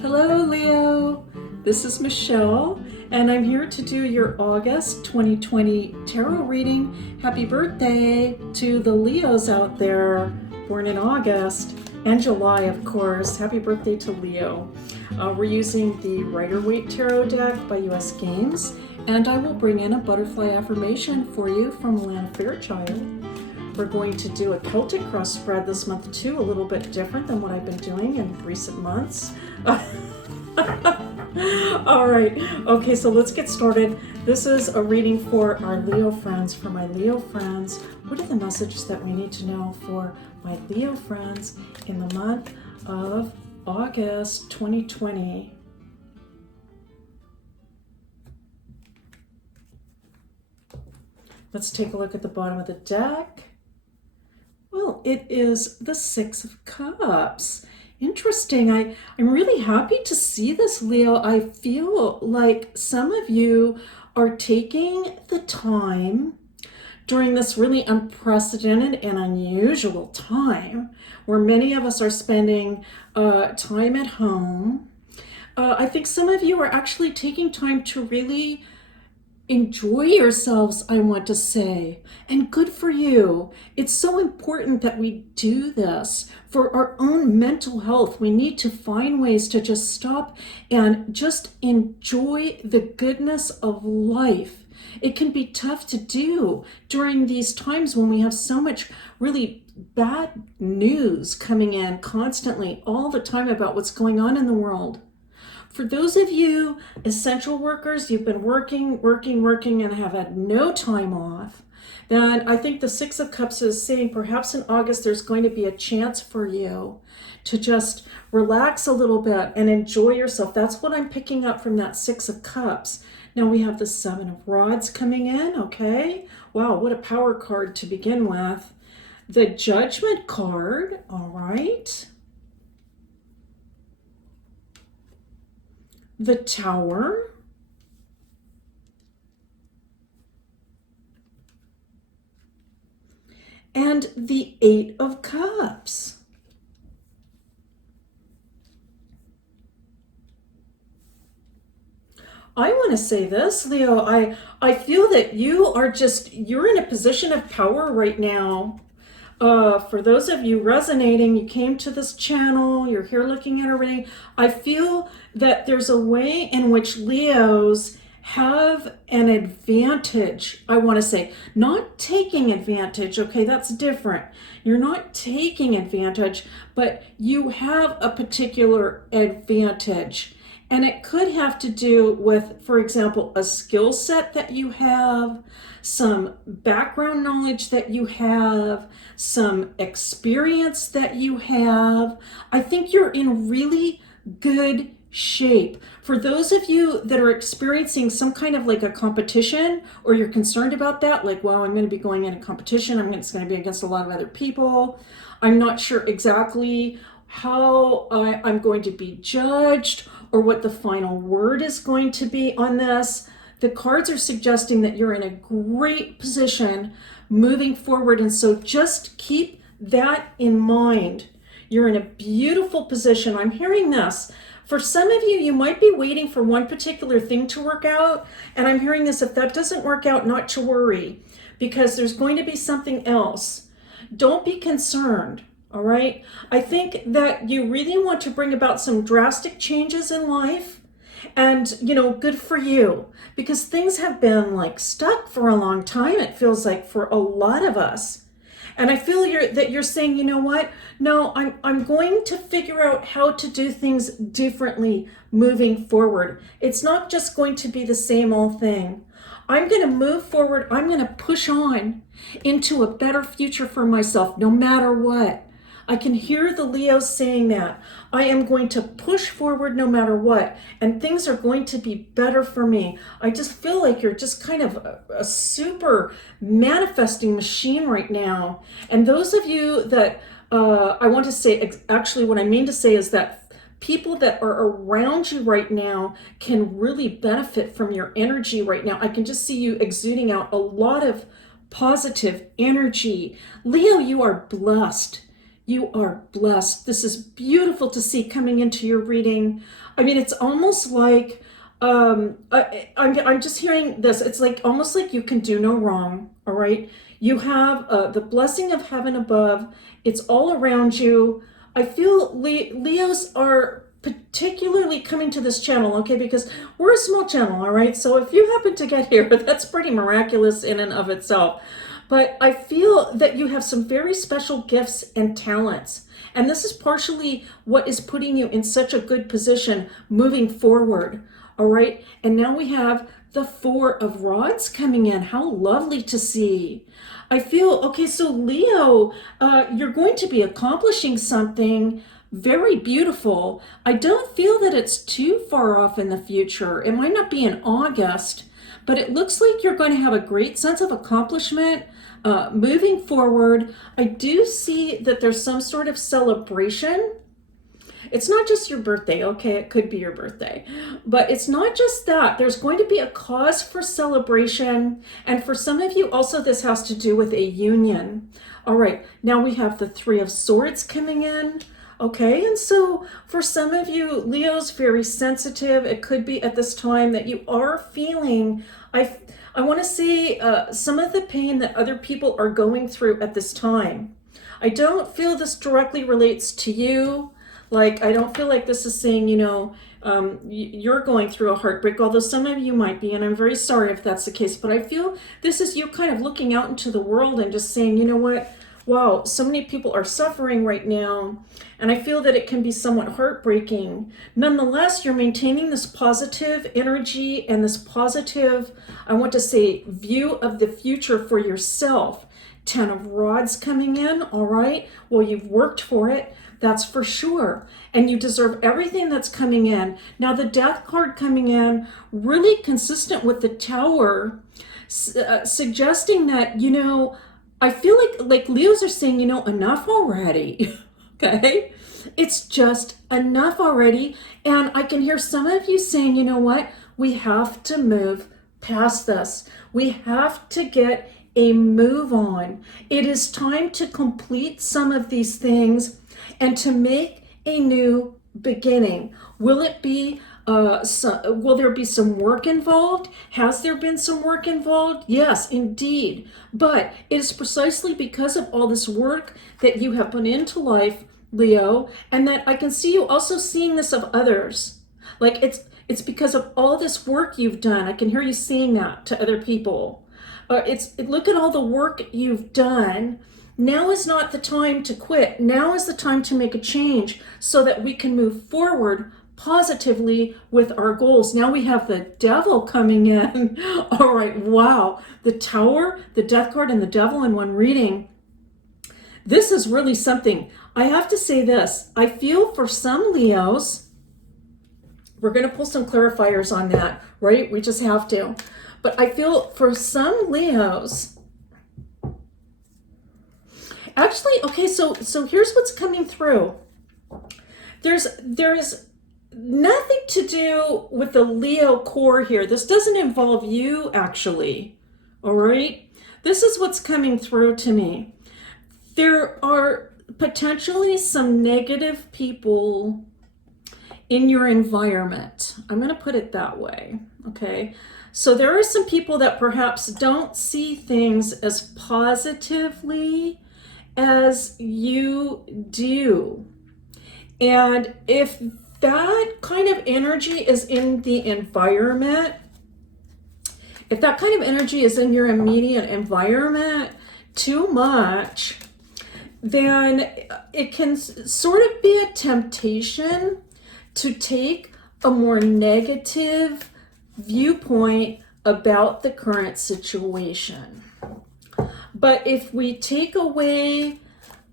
Hello, Leo. This is Michelle, and I'm here to do your August 2020 tarot reading. Happy birthday to the Leos out there born in August and July, of course. Happy birthday to Leo. We're using the Rider-Waite Tarot deck by US Games, and I will bring in a butterfly affirmation for you from Lana Fairchild. We're going to do a Celtic cross spread this month too, a little bit different than what I've been doing in recent months. All right, okay, so let's get started. This is a reading for our Leo friends. For my Leo friends, what are the messages that we need to know for my Leo friends in the month of August 2020? Let's take a look at the bottom of the deck. Well, it is the Six of Cups. Interesting. I'm really happy to see this, Leo. I feel like some of you are taking the time during this really unprecedented and unusual time where many of us are spending time at home. I think some of you are actually taking time to really enjoy yourselves, I want to say, and good for you. It's so important that we do this for our own mental health. We need to find ways to just stop and just enjoy the goodness of life. It can be tough to do during these times when we have so much really bad news coming in constantly all the time about what's going on in the world. For those of you essential workers, you've been working and have had no time off, then I think the Six of Cups is saying perhaps in August there's going to be a chance for you to just relax a little bit and enjoy yourself. That's what I'm picking up from that Six of Cups. Now we have the Seven of Rods coming in, okay? Wow, what a power card to begin with. The Judgment card, all right. The Tower, and the Eight of Cups. I want to say this, Leo. I feel that you're in a position of power right now. For those of you resonating, you came to this channel, you're here looking at a reading. I feel that there's a way in which Leos have an advantage. I want to say, not taking advantage, okay, that's different. You're not taking advantage, but you have a particular advantage. And it could have to do with, for example, a skill set that you have, some background knowledge that you have, some experience that you have. I think you're in really good shape. For those of you that are experiencing some kind of like a competition, or you're concerned about that, like, well, I'm going to be going in a competition, it's going to be against a lot of other people, I'm not sure exactly how I'm going to be judged or what the final word is going to be on this. The cards are suggesting that you're in a great position moving forward, and so just keep that in mind. You're in a beautiful position. I'm hearing this. For some of you, you might be waiting for one particular thing to work out, and I'm hearing this, if that doesn't work out, not to worry, because there's going to be something else. Don't be concerned. All right. I think that you really want to bring about some drastic changes in life, and, good for you, because things have been like stuck for a long time. It feels like for a lot of us. And I feel that you're saying, you know what? No, I'm going to figure out how to do things differently moving forward. It's not just going to be the same old thing. I'm going to move forward. I'm going to push on into a better future for myself, no matter what. I can hear the Leos saying that. I am going to push forward no matter what, and things are going to be better for me. I just feel like you're just kind of a super manifesting machine right now. And those of you that I want to say, actually what I mean to say is that people that are around you right now can really benefit from your energy right now. I can just see you exuding out a lot of positive energy. Leo, you are blessed. You are blessed. This is beautiful to see coming into your reading. I mean, it's almost like I'm just hearing this. It's like almost like you can do no wrong. All right. You have the blessing of heaven above. It's all around you. I feel Leos are particularly coming to this channel, okay, because we're a small channel, all right? So if you happen to get here, that's pretty miraculous in and of itself. But I feel that you have some very special gifts and talents. And this is partially what is putting you in such a good position moving forward, all right? And now we have the Four of Rods coming in. How lovely to see. I feel, okay, so Leo, you're going to be accomplishing something very beautiful. I don't feel that it's too far off in the future. It might not be in August, but it looks like you're going to have a great sense of accomplishment moving forward. I do see that there's some sort of celebration. It's not just your birthday, okay? It could be your birthday, but it's not just that. There's going to be a cause for celebration. And for some of you also, this has to do with a union. All right, now we have the Three of Swords coming in. Okay, and so for some of you, Leo's very sensitive. It could be at this time that you are feeling, I want to say some of the pain that other people are going through at this time. I don't feel this directly relates to you. Like, I don't feel like this is saying, you know, you're going through a heartbreak, although some of you might be, and I'm very sorry if that's the case, but I feel this is you kind of looking out into the world and just saying, you know what, wow, so many people are suffering right now, and I feel that it can be somewhat heartbreaking. Nonetheless, you're maintaining this positive energy and this positive, I want to say, view of the future for yourself. 10 of Rods coming in, all right? Well, you've worked for it, that's for sure. And you deserve everything that's coming in. Now, the Death card coming in, really consistent with the Tower, suggesting that, you know, I feel like Leos are saying, you know, enough already, okay? It's just enough already. And I can hear some of you saying, you know what? We have to move past this. We have to get a move on. It is time to complete some of these things and to make a new beginning. Will it be will there be some work involved? Has there been some work involved? Yes, indeed. But it is precisely because of all this work that you have put into life, Leo, and that I can see you also seeing this of others. Like it's because of all this work you've done. I can hear you saying that to other people. Look at all the work you've done. Now is not the time to quit. Now is the time to make a change so that we can move forward positively with our goals. Now we have the Devil coming in. All right, wow. The Tower, the Death card, and the Devil in one reading. This is really something. I have to say this. I feel for some Leos, we're going to pull some clarifiers on that, right? We just have to. But I feel for some Leos, actually, okay, so here's what's coming through. There's nothing to do with the Leo core here. This doesn't involve you, actually, all right? This is what's coming through to me. There are potentially some negative people in your environment. I'm going to put it that way, okay? So there are some people that perhaps don't see things as positively as you do. And if that kind of energy is in the environment, if that kind of energy is in your immediate environment too much, then it can sort of be a temptation to take a more negative viewpoint about the current situation. But if we take away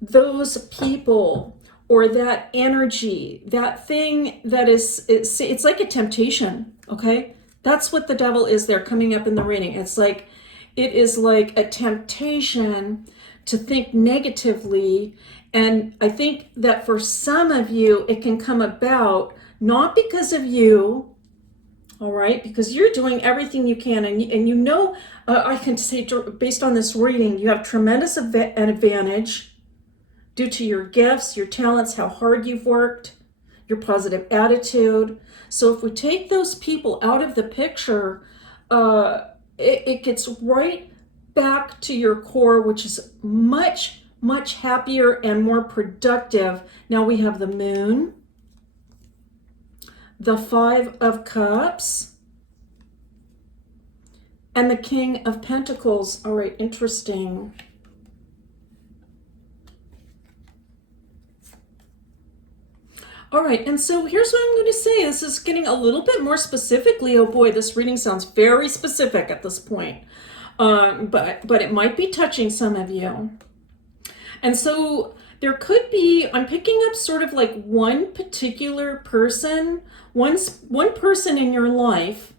those people or that energy, that thing that it's like a temptation, okay? That's what the Devil is there coming up in the reading. It is like a temptation to think negatively. And I think that for some of you, it can come about not because of you, all right, because you're doing everything you can, and you know, I can say based on this reading, you have tremendous advantage, due to your gifts, your talents, how hard you've worked, your positive attitude. So if we take those people out of the picture, it gets right back to your core, which is much, much happier and more productive. Now we have the Moon, the Five of Cups, and the King of Pentacles. All right, interesting. All right, and so here's what I'm going to say. This is getting a little bit more specifically. Oh boy, this reading sounds very specific at this point. But it might be touching some of you. And so there could be, I'm picking up sort of like one particular person, one person in your life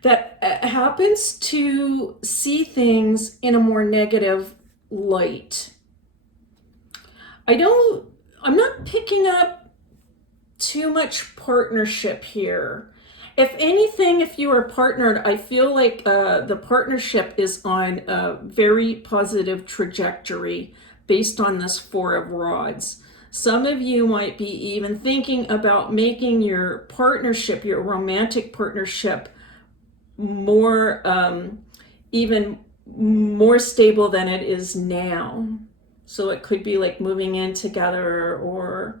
that happens to see things in a more negative light. I'm not picking up too much partnership here. If anything, if you are partnered, I feel like the partnership is on a very positive trajectory based on this Four of Rods. Some of you might be even thinking about making your partnership, your romantic partnership, more, even more stable than it is now. So it could be like moving in together, or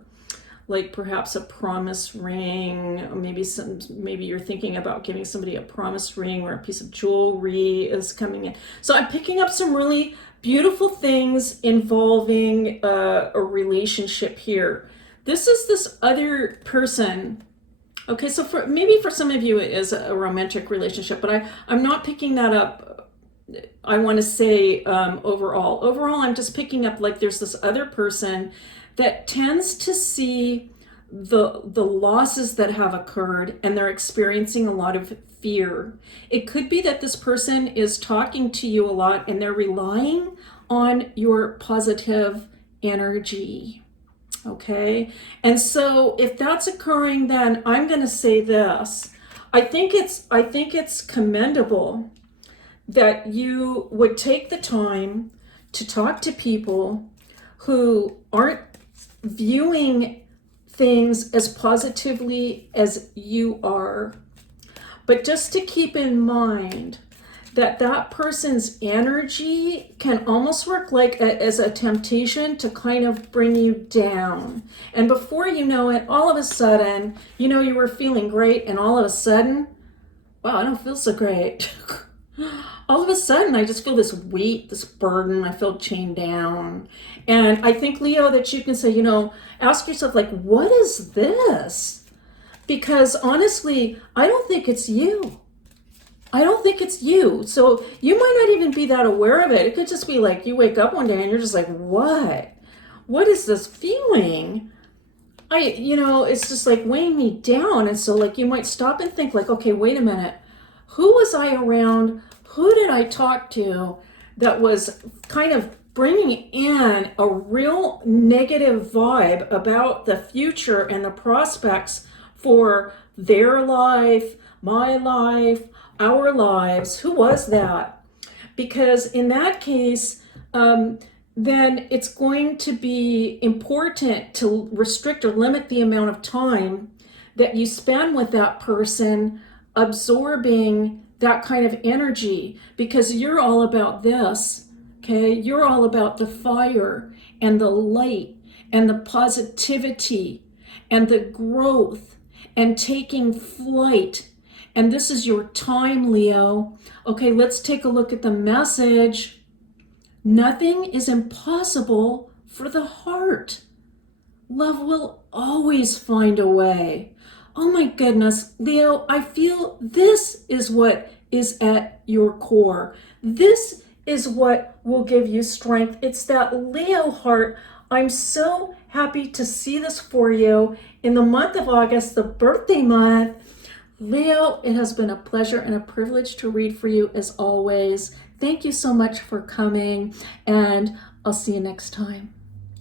like perhaps a promise ring. Maybe you're thinking about giving somebody a promise ring, or a piece of jewelry is coming in. So I'm picking up some really beautiful things involving a relationship here. This is this other person. Okay, so maybe for some of you it is a romantic relationship, but I'm not picking that up. I want to say overall. Overall, I'm just picking up like there's this other person that tends to see the losses that have occurred, and they're experiencing a lot of fear. It could be that this person is talking to you a lot and they're relying on your positive energy. Okay, and so if that's occurring, then I'm going to say this. I think it's commendable that you would take the time to talk to people who aren't viewing things as positively as you are. But just to keep in mind that that person's energy can almost work like as a temptation to kind of bring you down. And before you know it, all of a sudden, you were feeling great, and all of a sudden, wow, I don't feel so great. All of a sudden, I just feel this weight, this burden. I feel chained down. And I think, Leo, that you can say, ask yourself, like, what is this? Because honestly, I don't think it's you. I don't think it's you. So you might not even be that aware of it. It could just be like you wake up one day and you're just like, what? What is this feeling? It's just like weighing me down. And so like you might stop and think like, okay, wait a minute. Who was I around? Who did I talk to that was kind of bringing in a real negative vibe about the future and the prospects for their life, my life, our lives? Who was that? Because in that case, then it's going to be important to restrict or limit the amount of time that you spend with that person absorbing that kind of energy, because you're all about this, okay? You're all about the fire and the light and the positivity and the growth and taking flight. And this is your time, Leo. Okay, let's take a look at the message. Nothing is impossible for the heart. Love will always find a way. Oh my goodness, Leo, I feel this is what is at your core. This is what will give you strength. It's that Leo heart. I'm so happy to see this for you in the month of August, the birthday month. Leo, it has been a pleasure and a privilege to read for you as always. Thank you so much for coming, and I'll see you next time.